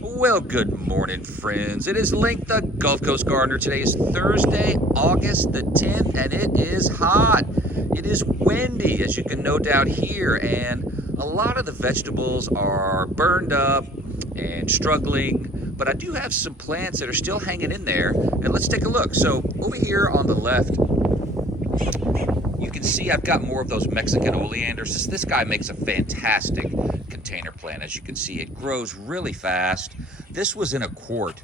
Well, good morning, friends. It is Link, the Gulf Coast Gardener. Today is Thursday, August the 10th, and it is hot. It is windy, as you can no doubt hear, and a lot of the vegetables are burned up and struggling, but I do have some plants that are still hanging in there, and let's take a look. So over here on the left, you can see I've got more of those Mexican oleanders. This guy makes a fantastic container plant. As you can see, it grows really fast. This was in a quart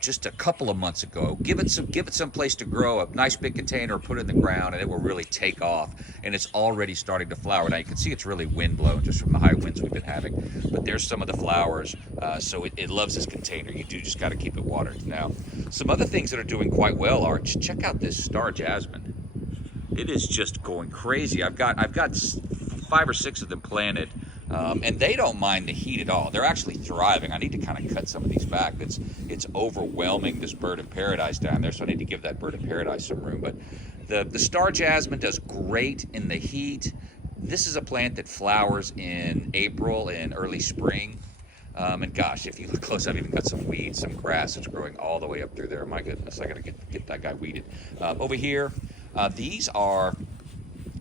just a couple of months ago. Give it some place to grow, a nice big container, put it in the ground, and it will really take off. And it's already starting to flower. Now you can see it's really wind blown just from the high winds we've been having. But there's some of the flowers. So it loves this container. You do just got to keep it watered. Now, some other things that are doing quite well are, check out this star jasmine. It is just going crazy. I've got 5 or 6 of them planted, and they don't mind the heat at all. They're actually thriving. I need to kind of cut some of these back. It's overwhelming, this bird of paradise down there, so I need to give that bird of paradise some room. But the star jasmine does great in the heat. This is a plant that flowers in April and early spring. And gosh, if you look close, I've even got some weeds, some grass that's growing all the way up through there. My goodness, I gotta get that guy weeded. Over here, these are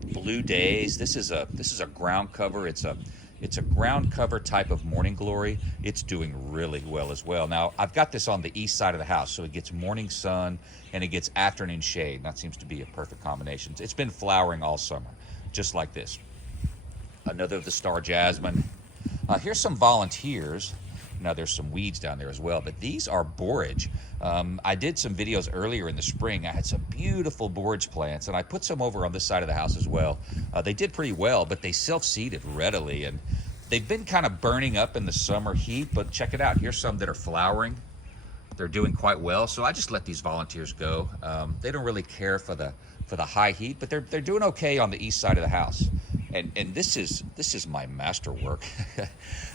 blue Daze. This is a ground cover. It's a ground cover type of morning glory. It's doing really well as well. Now I've got this on the east side of the house, so it gets morning sun and it gets afternoon shade. That seems to be a perfect combination. It's been flowering all summer, just like this. Another of the star jasmine. Here's some volunteers. Now there's some weeds down there as well, but these are borage. I did some videos earlier in the spring. I had some beautiful borage plants, and I put some over on this side of the house as well. They did pretty well, but they self-seeded readily, and they've been kind of burning up in the summer heat, but check it out. Here's some that are flowering. They're doing quite well, so I just let these volunteers go. They don't really care for the high heat, but they're doing okay on the east side of the house. And this is my masterwork.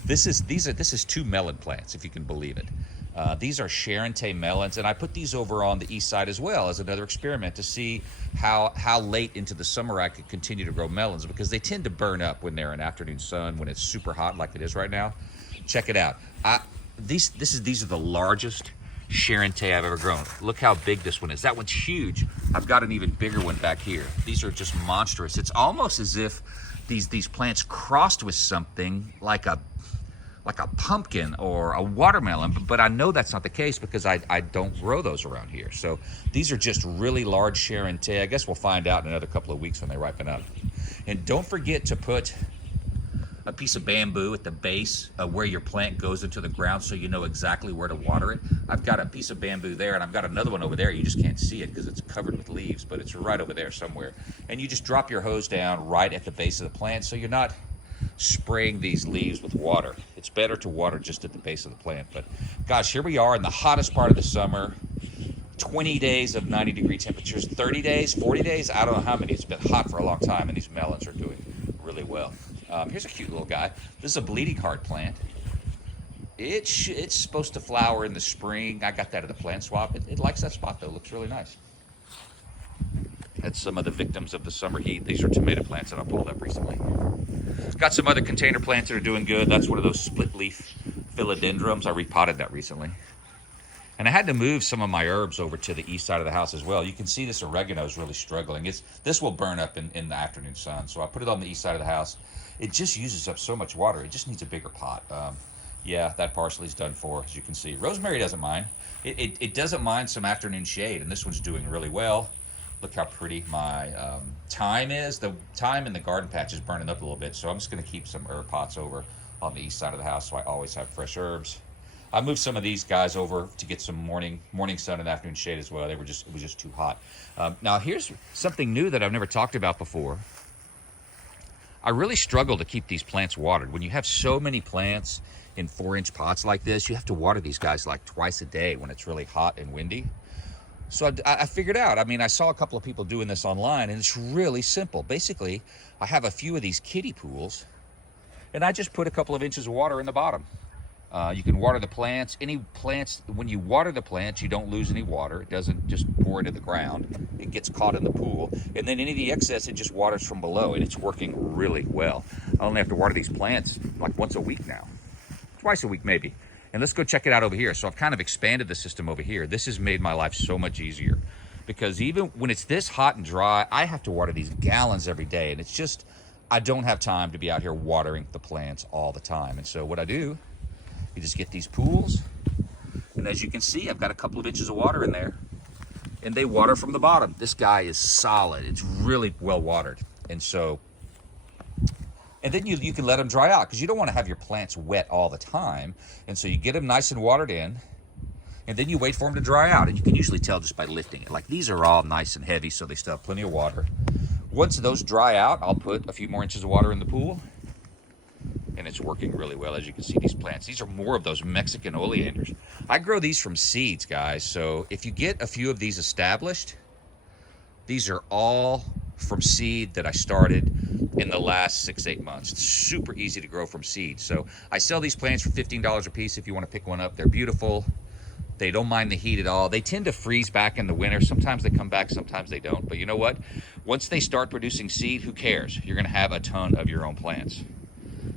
This is 2 melon plants, if you can believe it. These are Charente melons, and I put these over on the east side as well as another experiment to see how late into the summer I could continue to grow melons, because they tend to burn up when they're in afternoon sun, when it's super hot like it is right now. Check it out. These are the largest Charente I've ever grown. Look how big this one is. That one's huge. I've got an even bigger one back here. These are just monstrous. It's almost as if these plants crossed with something like a pumpkin or a watermelon, but I know that's not the case because I don't grow those around here. So these are just really large Charente. I guess we'll find out in another couple of weeks when they ripen up. And don't forget to put a piece of bamboo at the base where your plant goes into the ground, so you know exactly where to water it. I've got a piece of bamboo there, and I've got another one over there. You just can't see it because it's covered with leaves, but it's right over there somewhere. And you just drop your hose down right at the base of the plant, so you're not spraying these leaves with water. It's better to water just at the base of the plant. But gosh, here we are in the hottest part of the summer. 20 days of 90-degree temperatures, 30 days, 40 days, I don't know how many. It's been hot for a long time, and these melons are doing really well. Here's a cute little guy. This is a bleeding heart plant. It's supposed to flower in the spring. I got that at a plant swap. It likes that spot though. Looks really nice. That's some of the victims of the summer heat. These are tomato plants that I pulled up recently. Got some other container plants that are doing good. That's one of those split leaf philodendrons. I repotted that recently. And I had to move some of my herbs over to the east side of the house as well. You can see this oregano is really struggling. This will burn up in the afternoon sun. So I put it on the east side of the house. It just uses up so much water. It just needs a bigger pot. Yeah, that parsley's done for, as you can see. Rosemary doesn't mind. It doesn't mind some afternoon shade, and this one's doing really well. Look how pretty my thyme is. The thyme in the garden patch is burning up a little bit, so I'm just going to keep some herb pots over on the east side of the house so I always have fresh herbs. I moved some of these guys over to get some morning sun and afternoon shade as well. It was just too hot. Now here's something new that I've never talked about before. I really struggle to keep these plants watered. When you have so many plants in 4-inch pots like this, you have to water these guys like twice a day when it's really hot and windy. So I figured out, I saw a couple of people doing this online, and it's really simple. Basically, I have a few of these kiddie pools, and I just put a couple of inches of water in the bottom. You can water the plants. Any plants, when you water the plants, you don't lose any water. It doesn't just pour into the ground. It gets caught in the pool. And then any of the excess, it just waters from below, and it's working really well. I only have to water these plants like once a week now. Twice a week maybe. And let's go check it out over here. So I've kind of expanded the system over here. This has made my life so much easier, because even when it's this hot and dry, I have to water these gallons every day. And it's just, I don't have time to be out here watering the plants all the time. And so what I do, you just get these pools. And as you can see, I've got a couple of inches of water in there. And they water from the bottom. This guy is solid. It's really well watered. And so, and then you can let them dry out, because you don't want to have your plants wet all the time. And so you get them nice and watered in, and then you wait for them to dry out. And you can usually tell just by lifting it. Like, these are all nice and heavy, so they still have plenty of water. Once those dry out, I'll put a few more inches of water in the pool. And it's working really well. As you can see, these plants, these are more of those Mexican oleanders. I grow these from seeds, guys. So if you get a few of these established, these are all from seed that I started in the last 6-8 months. It's super easy to grow from seed. So I sell these plants for $15 a piece if you want to pick one up. They're beautiful. They don't mind the heat at all. They tend to freeze back in the winter. Sometimes they come back, sometimes they don't. But you know what? Once they start producing seed, who cares? You're going to have a ton of your own plants.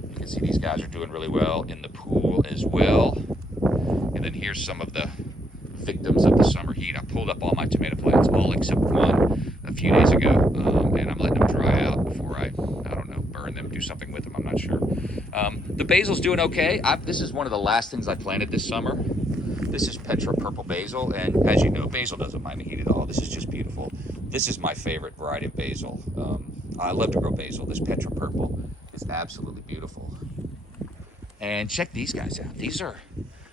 You can see these guys are doing really well in the pool as well. And then here's some of the victims of the summer heat. I pulled up all my tomato plants, all except one, a few days ago, and I'm letting them dry out before I don't know, burn them, do something with them. I'm not sure. The basil's doing okay. This is one of the last things I planted this summer. This is Petra purple basil, and as you know, basil doesn't mind the heat at all. This is just beautiful. This is my favorite variety of basil. I love to grow basil. This Petra purple is absolutely beautiful. And check these guys out. These are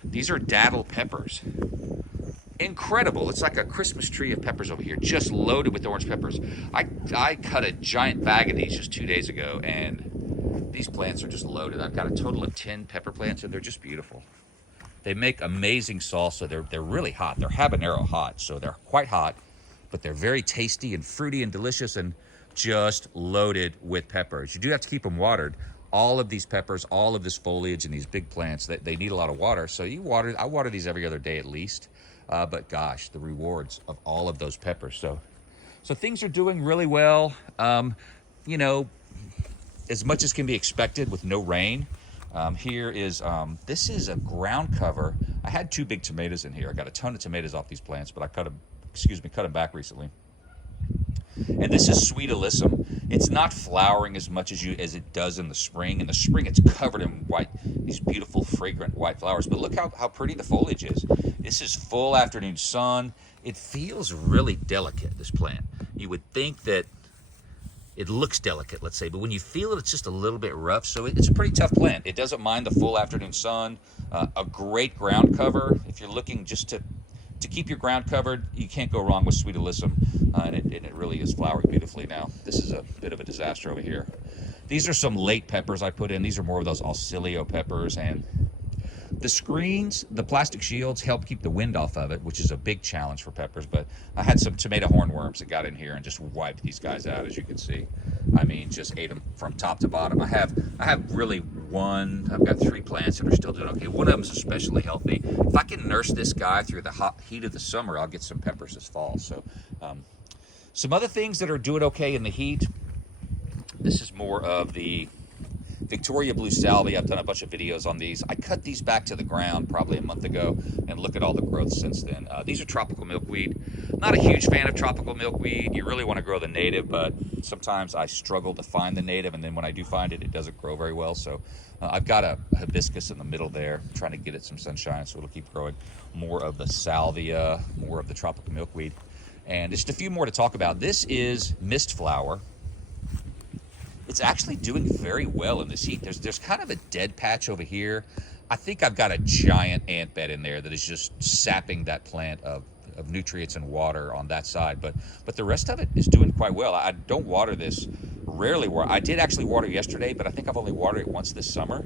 Datil peppers. Incredible. It's like a Christmas tree of peppers over here, just loaded with orange peppers. I cut a giant bag of these just 2 days ago, and these plants are just loaded. I've got a total of 10 pepper plants, and they're just beautiful. They make amazing salsa. They're really hot. They're habanero hot, so they're quite hot, but they're very tasty and fruity and delicious, and just loaded with peppers. You do have to keep them watered. All of these peppers, all of this foliage and these big plants, they need a lot of water. So I water these every other day at least. But gosh, the rewards of all of those peppers. So things are doing really well. You know, as much as can be expected with no rain. Here is, this is a ground cover. I had 2 big tomatoes in here. I got a ton of tomatoes off these plants, but I cut them back recently. And this is Sweet Alyssum. It's not flowering as much as it does in the spring. In the spring, it's covered in white, these beautiful, fragrant white flowers. But look how pretty the foliage is. This is full afternoon sun. It feels really delicate, this plant. You would think that it looks delicate, let's say, but when you feel it, it's just a little bit rough. So it's a pretty tough plant. It doesn't mind the full afternoon sun. A great ground cover. If you're looking just to keep your ground covered, you can't go wrong with Sweet Alyssum, and it really is flowering beautifully now. This is a bit of a disaster over here. These are some late peppers I put in. These are more of those Ausilio peppers, and the screens, the plastic shields help keep the wind off of it, which is a big challenge for peppers. But I had some tomato hornworms that got in here and just wiped these guys out, as you can see. I mean, just ate them from top to bottom. I have really I've got 3 plants that are still doing okay. One of them is especially healthy. If I can nurse this guy through the hot heat of the summer, I'll get some peppers this fall. So some other things that are doing okay in the heat. This is more of the Victoria Blue Salvia. I've done a bunch of videos on these. I cut these back to the ground probably a month ago, and look at all the growth since then. These are tropical milkweed. Not a huge fan of tropical milkweed. You really want to grow the native, but sometimes I struggle to find the native, and then when I do find it, it doesn't grow very well. So I've got a hibiscus in the middle there, trying to get it some sunshine so it'll keep growing. More of the salvia, more of the tropical milkweed. And just a few more to talk about. This is mist flower. It's actually doing very well in this heat. There's kind of a dead patch over here. I think I've got a giant ant bed in there that is just sapping that plant of nutrients and water on that side. But the rest of it is doing quite well. I don't water this, rarely water. I did actually water yesterday, but I think I've only watered it once this summer.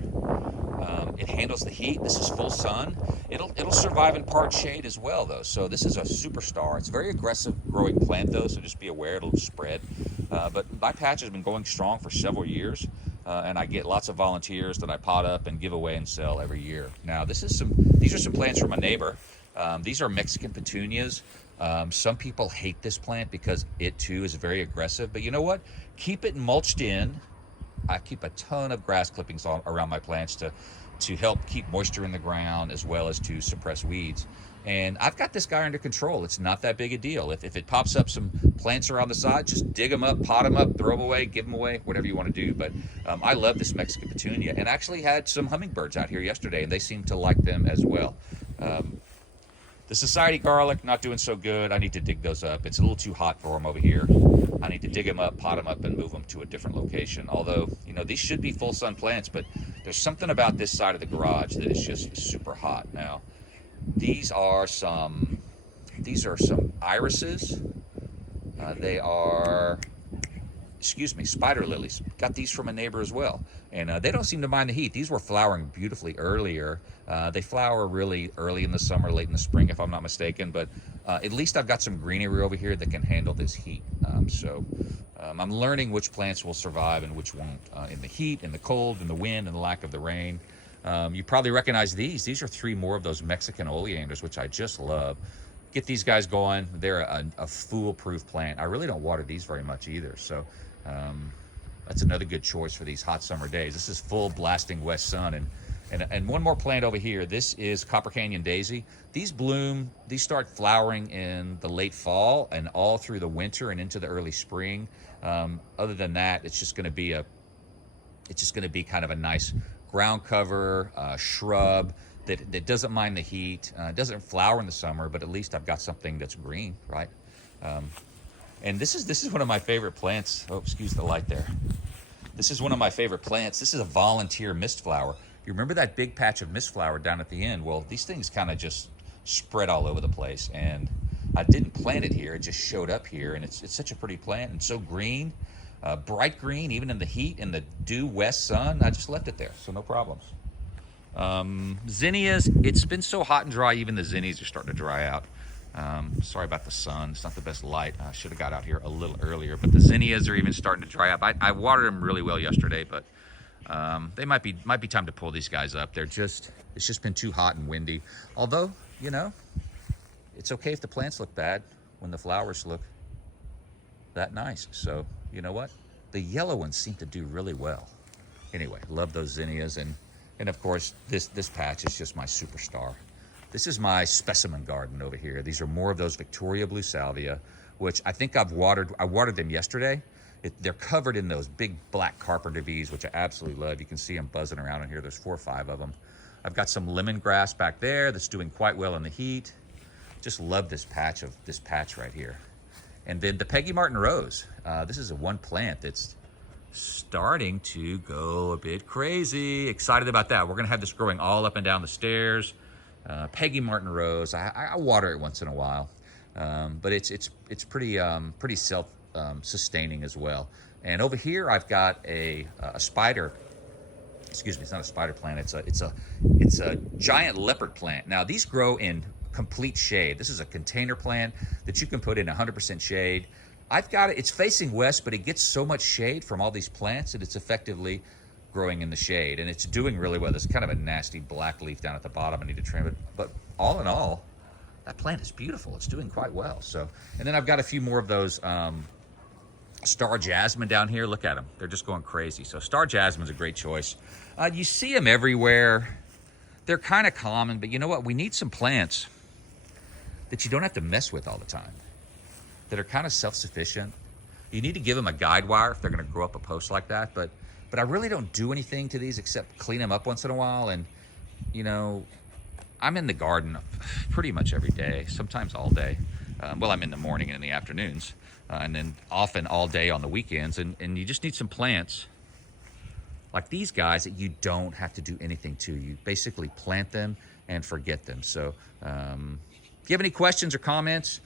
It handles the heat. This is full sun. It'll survive in part shade as well, though. So this is a superstar. It's a very aggressive growing plant, though, so just be aware it'll spread. But my patch has been going strong for several years, and I get lots of volunteers that I pot up and give away and sell every year. Now, these are some plants from a neighbor. These are Mexican petunias. Some people hate this plant because it, too, is very aggressive. But you know what? Keep it mulched in. I keep a ton of grass clippings around my plants to to help keep moisture in the ground as well as to suppress weeds. And I've got this guy under control. It's not that big a deal. If it pops up some plants around the side, just dig them up, pot them up, throw them away, give them away, whatever you want to do. But I love this Mexican petunia, and actually had some hummingbirds out here yesterday, and they seem to like them as well. The society garlic, not doing so good. I need to dig those up. It's a little too hot for them over here. I need to dig them up, pot them up, and move them to a different location. Although, you know, these should be full sun plants, but there's something about this side of the garage that is just super hot. Now, these are some irises. They are, spider lilies. Got these from a neighbor as well. And they don't seem to mind the heat. These were flowering beautifully earlier. They flower really early in the summer, late in the spring, if I'm not mistaken. But at least I've got some greenery over here that can handle this heat. I'm learning which plants will survive and which won't in the heat, in the cold, in the wind, and the lack of the rain. You probably recognize these. These are 3 more of those Mexican oleanders, which I just love. Get these guys going. They're a foolproof plant. I really don't water these very much either. So that's another good choice for these hot summer days. This is full blasting west sun. And one more plant over here. This is Copper Canyon Daisy. These bloom, these start flowering in the late fall and all through the winter and into the early spring. Other than that, it's just going to be kind of a nice ground cover shrub that doesn't mind the heat. It doesn't flower in the summer, but at least I've got something that's green, right? And this is one of my favorite plants. Oh, excuse the light there. This is one of my favorite plants. This is a volunteer mist flower. You remember that big patch of mist flower down at the end? Well, these things kind of just spread all over the place, and I didn't plant it here. It just showed up here, and it's such a pretty plant and so green, bright green, even in the heat and the due west sun. I just left it there, so no problems. Zinnias, it's been so hot and dry, even the zinnias are starting to dry out. Sorry about the sun. It's not the best light. I should have got out here a little earlier, but the zinnias are even starting to dry up. I watered them really well yesterday, but they might be time to pull these guys up. It's just been too hot and windy. Although, you know, it's okay if the plants look bad when the flowers look that nice. So, you know what? The yellow ones seem to do really well. Anyway, love those zinnias, and of course, this patch is just my superstar. This is my specimen garden over here. These are more of those Victoria blue salvia, which I think I watered them yesterday. They're covered in those big black carpenter bees, which I absolutely love. You can see them buzzing around in here. There's 4 or 5 of them. I've got some lemongrass back there that's doing quite well in the heat. Just love this patch right here. And then the Peggy Martin rose. This is one plant that's starting to go a bit crazy. Excited about that. We're gonna have this growing all up and down the stairs. Peggy Martin rose. I water it once in a while, but it's pretty self-sustaining as well. And over here I've got a spider. Excuse me, it's not a spider plant. It's a giant leopard plant. Now these grow in complete shade. This is a container plant that you can put in 100% shade. I've got it. It's facing west, but it gets so much shade from all these plants that it's effectively growing in the shade, and it's doing really well. There's kind of a nasty black leaf down at the bottom. I need to trim it, but all in all, that plant is beautiful. It's doing quite well. So, and then I've got a few more of those star jasmine down here. Look at them. They're just going crazy. So star jasmine's a great choice. You see them everywhere. They're kind of common, but you know what? We need some plants that you don't have to mess with all the time, that are kind of self-sufficient. You need to give them a guide wire if they're going to grow up a post like that, but I really don't do anything to these except clean them up once in a while. And, you know, I'm in the garden pretty much every day, sometimes all day. Well, I'm in the morning and in the afternoons, and then often all day on the weekends. And you just need some plants like these guys that you don't have to do anything to. You basically plant them and forget them. So if you have any questions or comments,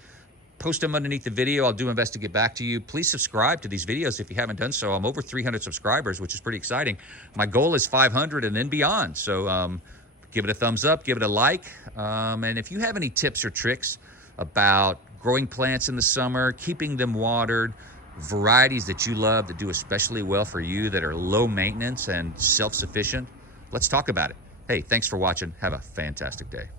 post them underneath the video. I'll do my best to get back to you. Please subscribe to these videos if you haven't done so. I'm over 300 subscribers, which is pretty exciting. My goal is 500 and then beyond. So give it a thumbs up, give it a like. And if you have any tips or tricks about growing plants in the summer, keeping them watered, varieties that you love that do especially well for you, that are low maintenance and self-sufficient, let's talk about it. Hey, thanks for watching. Have a fantastic day.